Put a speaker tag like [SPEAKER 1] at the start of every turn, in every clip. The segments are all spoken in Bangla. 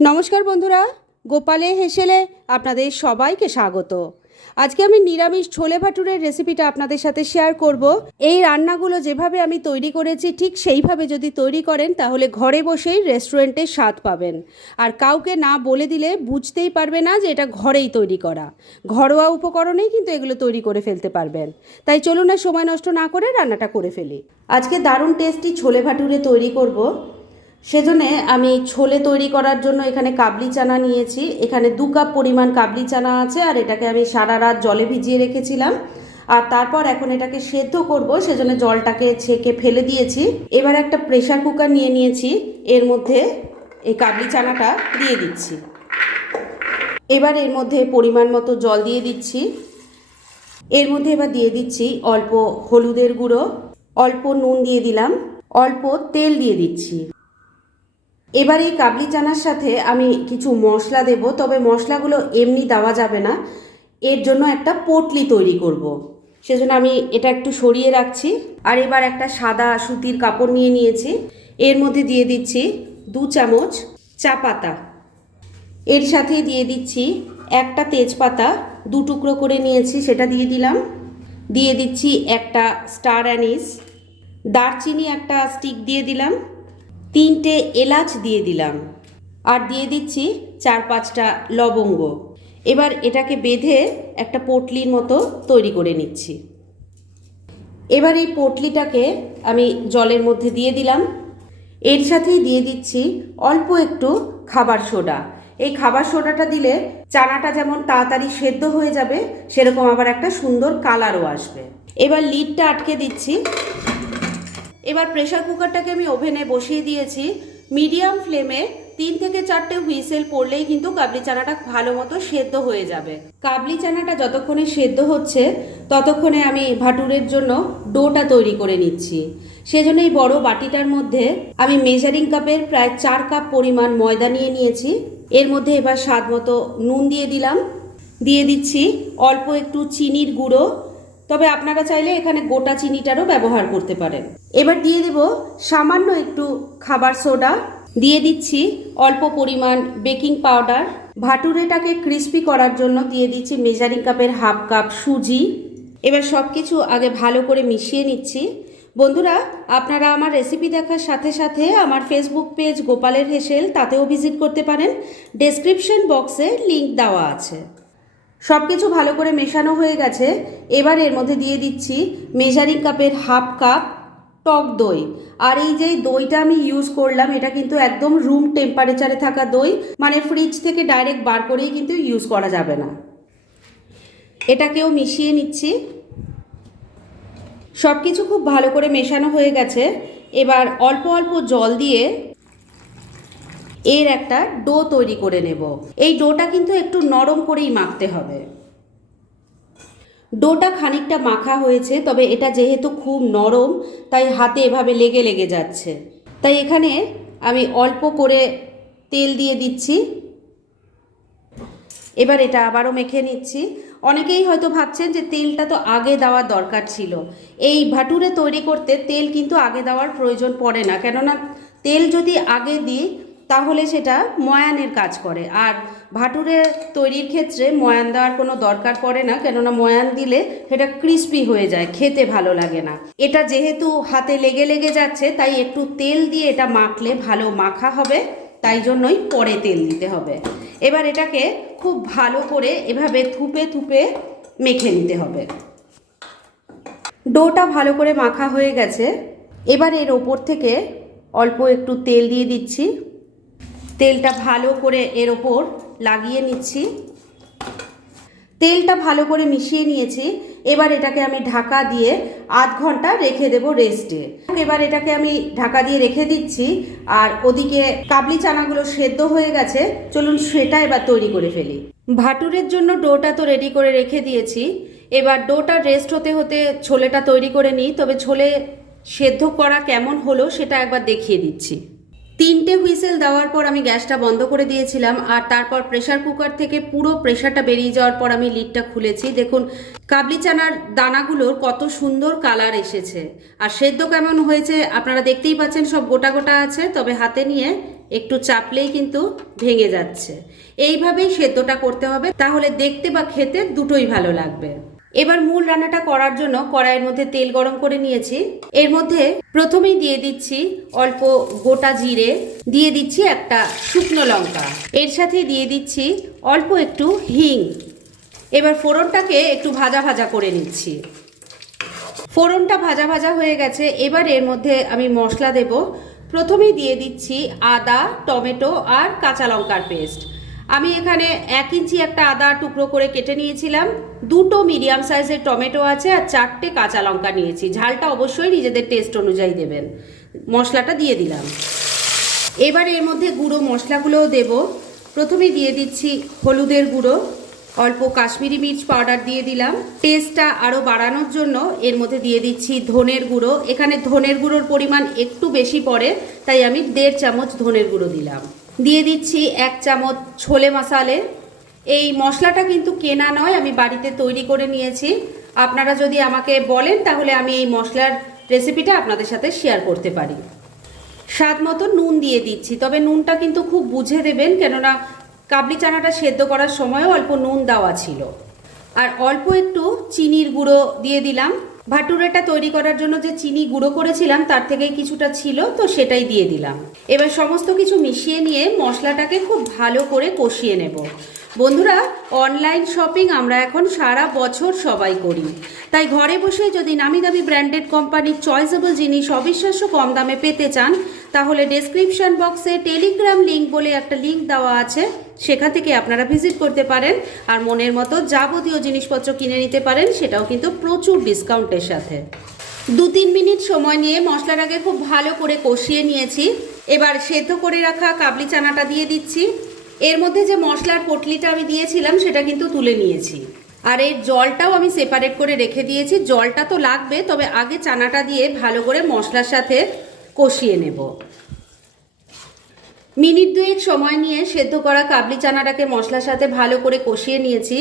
[SPEAKER 1] নমস্কার বন্ধুরা, গোপালে হেসেলে আপনাদের সবাইকে স্বাগত। আজকে আমি নিরামিষ ছোলে ভাটুরের রেসিপিটা আপনাদের সাথে শেয়ার করব। এই রান্নাগুলো যেভাবে আমি তৈরি করেছি, ঠিক সেইভাবে যদি তৈরি করেন, তাহলে ঘরে বসেই রেস্টুরেন্টের স্বাদ পাবেন। আর কাউকে না বলে দিলে বুঝতেই পারবে না যে এটা ঘরেই তৈরি করা। ঘরোয়া উপকরণেই কিন্তু এগুলো তৈরি করে ফেলতে পারবেন। তাই চলুন না সময় নষ্ট না করে রান্নাটা করে ফেলি। আজকে দারুণ টেস্টি ছোলে ভাটুরে তৈরি করব। সেজন্য আমি ছোলে তৈরি করার জন্য এখানে কাবলি চানা নিয়েছি। এখানে দু কাপ পরিমাণ কাবলি চানা আছে আর এটাকে আমি সারা রাত জলে ভিজিয়ে রেখেছিলাম। আর তারপর এখন এটাকে সেদ্ধ করব, সেজন্য জলটাকে ছেঁকে ফেলে দিয়েছি। এবার একটা প্রেশার কুকার নিয়ে নিয়েছি, এর মধ্যে এই কাবলি চানাটা দিয়ে দিচ্ছি। এবার এর মধ্যে পরিমাণ মতো জল দিয়ে দিচ্ছি। এর মধ্যে এবার দিয়ে দিচ্ছি অল্প হলুদের গুঁড়ো, অল্প নুন দিয়ে দিলাম, অল্প তেল দিয়ে দিচ্ছি। এবার এই কাবলি চানার সাথে আমি কিছু মশলা দেব, তবে মশলাগুলো এমনি দেওয়া যাবে না। এর জন্য একটা পোটলি তৈরি করব। সেজন্য আমি এটা একটু সরিয়ে রাখছি। আর এবার একটা সাদা সুতির কাপড় নিয়ে নিয়েছি। এর মধ্যে দিয়ে দিচ্ছি দু চামচ চা পাতা। এর সাথে দিয়ে দিচ্ছি একটা তেজপাতা, দু টুকরো করে নিয়েছি, সেটা দিয়ে দিলাম। দিয়ে দিচ্ছি একটা স্টার অ্যানিস। দারচিনি একটা স্টিক দিয়ে দিলাম। তিনটে এলাচ দিয়ে দিলাম। আর দিয়ে দিচ্ছি চার পাঁচটা লবঙ্গ। এবার এটাকে বেঁধে একটা পোটলির মতো তৈরি করে নিচ্ছি। এবার এই পোটলিটাকে আমি জলের মধ্যে দিয়ে দিলাম। এর সাথেই দিয়ে দিচ্ছি অল্প একটু খাবার সোডা। এই খাবার সোডাটা দিলে চানাটা যেমন তাড়াতাড়ি সেদ্ধ হয়ে যাবে, সেরকম আবার একটা সুন্দর কালারও আসবে। এবার লিডটা আটকে দিচ্ছি। এবার প্রেশার কুকারটাকে আমি ওভেনে বসিয়ে দিয়েছি। মিডিয়াম ফ্লেমে তিন থেকে চারটে হুইসেল পড়লেই কিন্তু কাবলি চানাটা ভালো মতো সেদ্ধ হয়ে যাবে। কাবলি চানাটা যতক্ষণে সেদ্ধ হচ্ছে, ততক্ষণে আমি ভাটুরের জন্য ডোটা তৈরি করে নিচ্ছি। সেজন্য এই বড় বাটিটার মধ্যে আমি মেজারিং কাপের প্রায় চার কাপ পরিমাণ ময়দা নিয়ে নিয়েছি। এর মধ্যে এবার স্বাদ মতো নুন দিয়ে দিলাম। দিয়ে দিচ্ছি অল্প একটু চিনির গুঁড়ো। তবে আপনারা চাইলে এখানে গোটা চিনিটারও ব্যবহার করতে পারেন। এবার দিয়ে দেব সামান্য একটু খাবার সোডা। দিয়ে দিচ্ছি অল্প পরিমাণ বেকিং পাউডার। ভাটুরেটাকে ক্রিস্পি করার জন্য দিয়ে দিচ্ছি মেজারিং কাপের হাফ কাপ সুজি। এবার সব কিছু আগে ভালো করে মিশিয়ে নিচ্ছি। বন্ধুরা, আপনারা আমার রেসিপি দেখার সাথে সাথে আমার ফেসবুক পেজ গোপালের হেসেল তাতেও ভিজিট করতে পারেন। ডেসক্রিপশন বক্সে লিংক দেওয়া আছে। সব কিছু ভালো করে মেশানো হয়ে গেছে। এবার এর মধ্যে দিয়ে দিচ্ছি মেজারিং কাপের হাফ কাপ টক দই। আর এই যে দইটা আমি ইউজ করলাম, এটা কিন্তু একদম রুম টেম্পারেচারে থাকা দই। মানে ফ্রিজ থেকে ডাইরেক্ট বার করেই কিন্তু ইউজ করা যাবে না। এটাকেও মিশিয়ে নিচ্ছি। সব কিছু খুব ভালো করে মেশানো হয়ে গেছে। এবার অল্প অল্প জল দিয়ে এর একটা ডো তৈরি করে নেব। এই ডোটা কিন্তু একটু নরম করেই মাখতে হবে। ডোটা খানিকটা মাখা হয়েছে, তবে এটা যেহেতু খুব নরম, তাই হাতে এভাবে লেগে লেগে যাচ্ছে। তাই এখানে আমি অল্প করে তেল দিয়ে দিচ্ছি। এবার এটা আবারও মেখে নিচ্ছি। অনেকেই হয়তো ভাবছেন যে তেলটা তো আগে দেওয়ার দরকার ছিল। এই ভাটুরে তৈরি করতে তেল কিন্তু আগে দেওয়ার প্রয়োজন পড়ে না। কেননা তেল যদি আগে দিই তাহলে সেটা ময়ানের কাজ করে। আর ভাটুরে তৈরির ক্ষেত্রে ময়ান দেওয়ার কোনো দরকার পড়ে না, কেননা ময়ান দিলে সেটা ক্রিস্পি হয়ে যায়, খেতে ভালো লাগে না। এটা যেহেতু হাতে লেগে লেগে যাচ্ছে, তাই একটু তেল দিয়ে এটা মাখলে ভালো মাখা হবে, তাই জন্যই পরে তেল দিতে হবে। এবার এটাকে খুব ভালো করে এভাবে থুপে থুপে মেখে নিতে হবে। ডোটা ভালো করে মাখা হয়ে গেছে। এবার এর ওপর থেকে অল্প একটু তেল দিয়ে দিচ্ছি। তেলটা ভালো করে এর ওপর লাগিয়ে নিচ্ছি। তেলটা ভালো করে মিশিয়ে নিয়েছি। এবার এটাকে আমি ঢাকা দিয়ে আধ ঘণ্টা রেখে দেব রেস্টে এবার এটাকে আমি ঢাকা দিয়ে রেখে দিচ্ছি। আর ওদিকে কাবলি চানাগুলো সেদ্ধ হয়ে গেছে। চলুন সেটা এবার তৈরি করে ফেলি। ভাটুরের জন্য ডোটা তো রেডি করে রেখে দিয়েছি। এবার ডোটা রেস্ট হতে হতে ছোলেটা তৈরি করে নিই। তবে ছোলে সেদ্ধ করা কেমন হলো সেটা একবার দেখিয়ে দিচ্ছি। তিনটে হুইসেল দেওয়ার পর আমি গ্যাসটা বন্ধ করে দিয়েছিলাম, আর তারপর প্রেশার কুকার থেকে পুরো প্রেশারটা বেরিয়ে যাওয়ার পর আমি লিডটা খুলেছি। দেখুন, কাবলি চানার দানাগুলোর কত সুন্দর কালার এসেছে। আর সেদ্ধ কেমন হয়েছে আপনারা দেখতেই পাচ্ছেন, সব গোটা গোটা আছে, তবে হাতে নিয়ে একটু চাপলেই কিন্তু ভেঙে যাচ্ছে। এইভাবেই সেদ্ধটা করতে হবে, তাহলে দেখতে বা খেতে দুটোই ভালো লাগবে। এবার মূল রান্নাটা করার জন্য কড়াইয়ের মধ্যে তেল গরম করে নিয়েছি। এর মধ্যে প্রথমেই দিয়ে দিচ্ছি অল্প গোটা জিরে, দিয়ে দিচ্ছি একটা শুকনো লঙ্কা। এর সাথে দিয়ে দিচ্ছি অল্প একটু হিং। এবার ফোড়নটাকে একটু ভাজা ভাজা করে নিচ্ছি। ফোড়নটা ভাজা ভাজা হয়ে গেছে। এবার এর মধ্যে আমি মশলা দেব। প্রথমেই দিয়ে দিচ্ছি আদা, টমেটো আর কাঁচা লঙ্কার পেস্ট। আমি এখানে এক ইঞ্চি একটা আদা টুকরো করে কেটে নিয়েছিলাম। দুটো মিডিয়াম সাইজের টমেটো আছে আর চারটে কাঁচা লঙ্কা নিয়েছি। ঝালটা অবশ্যই নিজেদের টেস্ট অনুযায়ী দেবেন। মশলাটা দিয়ে দিলাম। এবার এর মধ্যে গুঁড়ো মশলাগুলোও দেব। প্রথমে দিয়ে দিচ্ছি হলুদের গুঁড়ো। অল্প কাশ্মীরি মির্চ পাউডার দিয়ে দিলাম। টেস্টটা আরও বাড়ানোর জন্য এর মধ্যে দিয়ে দিচ্ছি ধনের গুঁড়ো। এখানে ধনের গুঁড়োর পরিমাণ একটু বেশি পড়ে, তাই আমি দেড় চামচ ধনের গুঁড়ো দিলাম। দিয়ে দিচ্ছি এক চামচ ছোলে মশালে। এই মশলাটা কিন্তু কেনা নয়, আমি বাড়িতে তৈরি করে নিয়েছি। আপনারা যদি আমাকে বলেন, তাহলে আমি এই মশলার রেসিপিটা আপনাদের সাথে শেয়ার করতে পারি। স্বাদ মতো নুন দিয়ে দিচ্ছি, তবে নুনটা কিন্তু খুব বুঝে দেবেন, কেননা কাবলি চানাটা সেদ্ধ করার সময়ও অল্প নুন দেওয়া ছিল। আর অল্প একটু চিনির গুঁড়ো দিয়ে দিলাম। ভাটুরেটা তৈরি করার জন্য যে চিনি গুঁড়ো করেছিলাম, তার থেকে কিছুটা ছিল, তো সেটাই দিয়ে দিলাম। এবার সমস্ত কিছু মিশিয়ে নিয়ে মশলাটাকে খুব ভালো করে কষিয়ে নেব। বন্ধুরা, অনলাইন শপিং আমরা এখন সারা বছর সবাই করি। তাই ঘরে বসে যদি নামি দামি ব্র্যান্ডেড কোম্পানির চয়েসেবল জিনিস অবিশ্বাস্য কম দামে পেতে চান, তাহলে ডেসক্রিপশন বক্সে টেলিগ্রাম লিঙ্ক বলে একটা লিঙ্ক দেওয়া আছে। সেখান থেকে আপনারা ভিজিট করতে পারেন আর মনের মতো যাবতীয় জিনিসপত্র কিনে নিতে পারেন, সেটাও কিন্তু প্রচুর ডিসকাউন্টের সাথে। দু তিন মিনিট সময় নিয়ে মশলাটাকে খুব ভালো করে কষিয়ে নিয়েছি। এবার সেদ্ধ করে রাখা কাবলি চানাটা দিয়ে দিচ্ছি। এর মধ্যে যে মশলার পটলিটা আমি দিয়েছিলাম, সেটা কিন্তু তুলে নিয়েছি। আর এর জলটাও আমি সেপারেট করে রেখে দিয়েছি। জলটা তো লাগবে, তবে আগে চানাটা দিয়ে ভালো করে মশলার সাথে কষিয়ে নেব। মিনিট দুয়েক সময় নিয়ে সেদ্ধ করা কাবলি চানাটাকে মশলার সাথে ভালো করে কষিয়ে নিয়েছি।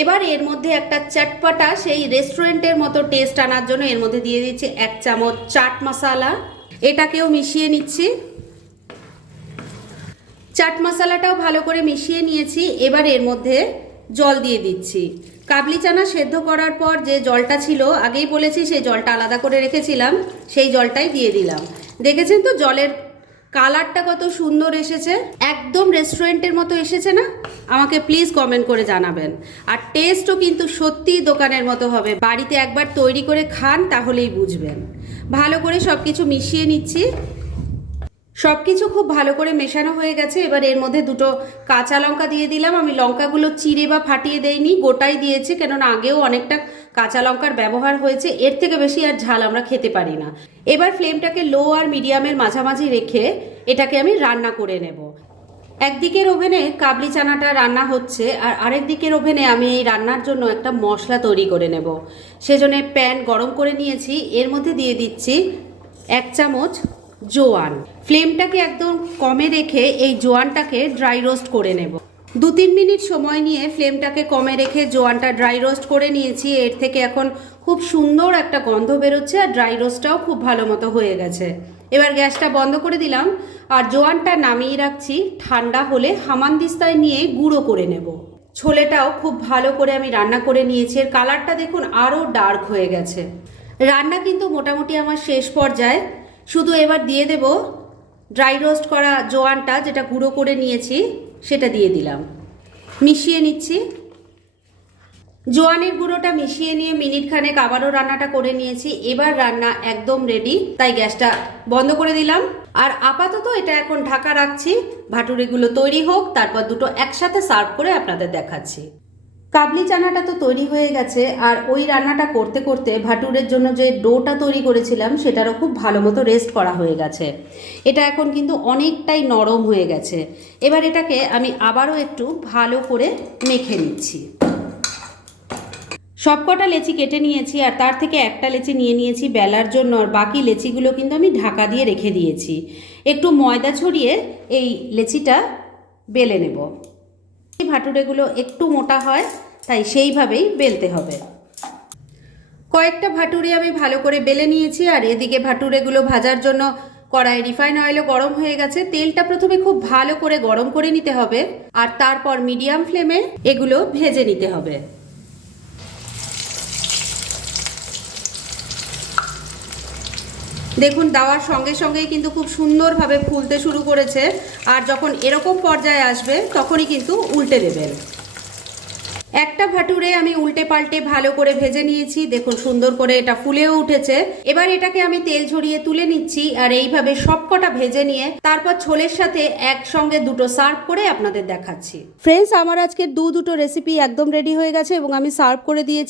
[SPEAKER 1] এবার এর মধ্যে একটা চটপটা সেই রেস্টুরেন্টের মতো টেস্ট আনার জন্য এর মধ্যে দিয়ে দিচ্ছি এক চামচ চাট মশলা। এটাকেও মিশিয়ে নিচ্ছি। চাট মশলাটাও ভালো করে মিশিয়ে নিয়েছি। এবার এর মধ্যে জল দিয়ে দিচ্ছি। কাবলি চানা সেদ্ধ করার পর যে জলটা ছিল, আগেই বলেছি সেই জলটা আলাদা করে রেখেছিলাম, সেই জলটাই দিয়ে দিলাম। দেখেছেন তো জলের কালারটা কত সুন্দর এসেছে। একদম রেস্টুরেন্টের মতো এসেছে না? আমাকে প্লিজ কমেন্ট করে জানাবেন। আর টেস্টও কিন্তু সত্যিই দোকানের মতো হবে। বাড়িতে একবার তৈরি করে খান, তাহলেই বুঝবেন। ভালো করে সব কিছু মিশিয়ে নিচ্ছি। সব কিছু খুব ভালো করে মেশানো হয়ে গেছে। এবার এর মধ্যে দুটো কাঁচা লঙ্কা দিয়ে দিলাম। আমি লঙ্কাগুলো চিড়ে বা ফাটিয়ে দেইনি, গোটাই দিয়েছি। কেননা আগেও অনেকটা কাঁচা লঙ্কার ব্যবহার হয়েছে, এর থেকে বেশি আর ঝাল আমরা খেতে পারি না। এবার ফ্লেমটাকে লো আর মিডিয়ামের মাঝামাঝি রেখে এটাকে আমি রান্না করে নেব। একদিকের ওভেনে কাবলি চানাটা রান্না হচ্ছে, আর আরেক দিকের ওভেনে আমি এই রান্নার জন্য একটা মশলা তৈরি করে নেব। সেজন্য প্যান গরম করে নিয়েছি, এর মধ্যে দিয়ে দিচ্ছি এক চামচ জোয়ান। ফ্লেমটাকে একদম কমে রেখে এই জোয়ানটাকে ড্রাই রোস্ট করে নেব। দু তিন মিনিট সময় নিয়ে ফ্লেমটাকে কমে রেখে জোয়ানটা ড্রাই রোস্ট করে নিয়েছি। এর থেকে এখন খুব সুন্দর একটা গন্ধ বেরোচ্ছে আর ড্রাই রোস্টটাও খুব ভালো মতো হয়ে গেছে। এবার গ্যাসটা বন্ধ করে দিলাম আর জোয়ানটা নামিয়ে রাখছি। ঠান্ডা হলে হামানদিস্তায় নিয়ে গুঁড়ো করে নেব। ছোলেটাও খুব ভালো করে আমি রান্না করে নিয়েছি। এর কালারটা দেখুন আরও ডার্ক হয়ে গেছে। রান্না কিন্তু মোটামুটি আমার শেষ পর্যায়ে। শুধু এবার দিয়ে দেব ড্রাই রোস্ট করা জোয়ানটা যেটা গুঁড়ো করে নিয়েছি। সেটা দিয়ে দিলাম। মিশিয়ে নিচ্ছি। জোয়ানের গুঁড়োটা মিশিয়ে নিয়ে মিনিট খানেক আবারও রান্নাটা করে নিয়েছি। এবার রান্না একদম রেডি তাই গ্যাসটা বন্ধ করে দিলাম। আর আপাতত এটা এখন ঢাকা রাখছি। ভাটুরিগুলো তৈরি হোক, তারপর দুটো একসাথে সার্ভ করে আপনাদের দেখাচ্ছি। কাবলি চানাটা তো তৈরি হয়ে গেছে, আর ওই রান্নাটা করতে করতে ভাটুরের জন্য যে ডোটা তৈরি করেছিলাম, সেটারও খুব ভালো মতো রেস্ট করা হয়ে গেছে। এটা এখন কিন্তু অনেকটাই নরম হয়ে গেছে। এবার এটাকে আমি আবারও একটু ভালো করে মেখে নিচ্ছি। সবকটা লেচি কেটে নিয়েছি, আর তার থেকে একটা লেচি নিয়ে নিয়েছি বেলার জন্য, আর বাকি লেচিগুলো কিন্তু আমি ঢাকা দিয়ে রেখে দিয়েছি। একটু ময়দা ছড়িয়ে এই লেচিটা বেলে নেব। ভাটুরেগুলো একটু মোটা হয় তাই সেইভাবেই বেলতে হবে। কয়েকটা ভাটুরে আমি ভালো করে বেলে নিয়েছি আর এদিকে ভাটুরেগুলো ভাজার জন্য কড়াই রিফাইন অয়েলও গরম হয়ে গেছে। তেলটা প্রথমে খুব ভালো করে গরম করে নিতে হবে আর তারপর মিডিয়াম ফ্লেমে এগুলো ভেজে নিতে হবে। দেখুন, দেওয়ার সঙ্গে সঙ্গেই কিন্তু খুব সুন্দরভাবে ফুলতে শুরু করেছে আর যখন এরকম পর্যায়ে আসবে তখনই কিন্তু উল্টে দেবেন। একটা ভাটুরে আমি উল্টে পাল্টে ভালো করে ভেজে নিয়েছি। দেখুন সুন্দর করে এটা ফুলেও উঠেছে। এবার এটাকে আমি তেল ঝরিয়ে তুলে নিচ্ছি আর এইভাবে সবকটা ভেজে নিয়ে তারপর ছোলের সাথে একসঙ্গে দুটো সার্ভ করে আপনাদের দেখাচ্ছি। ফ্রেন্ডস, আমার আজকে দু দুটো রেসিপি একদম রেডি হয়ে গেছে এবং আমি সার্ভ করে দিয়েছি।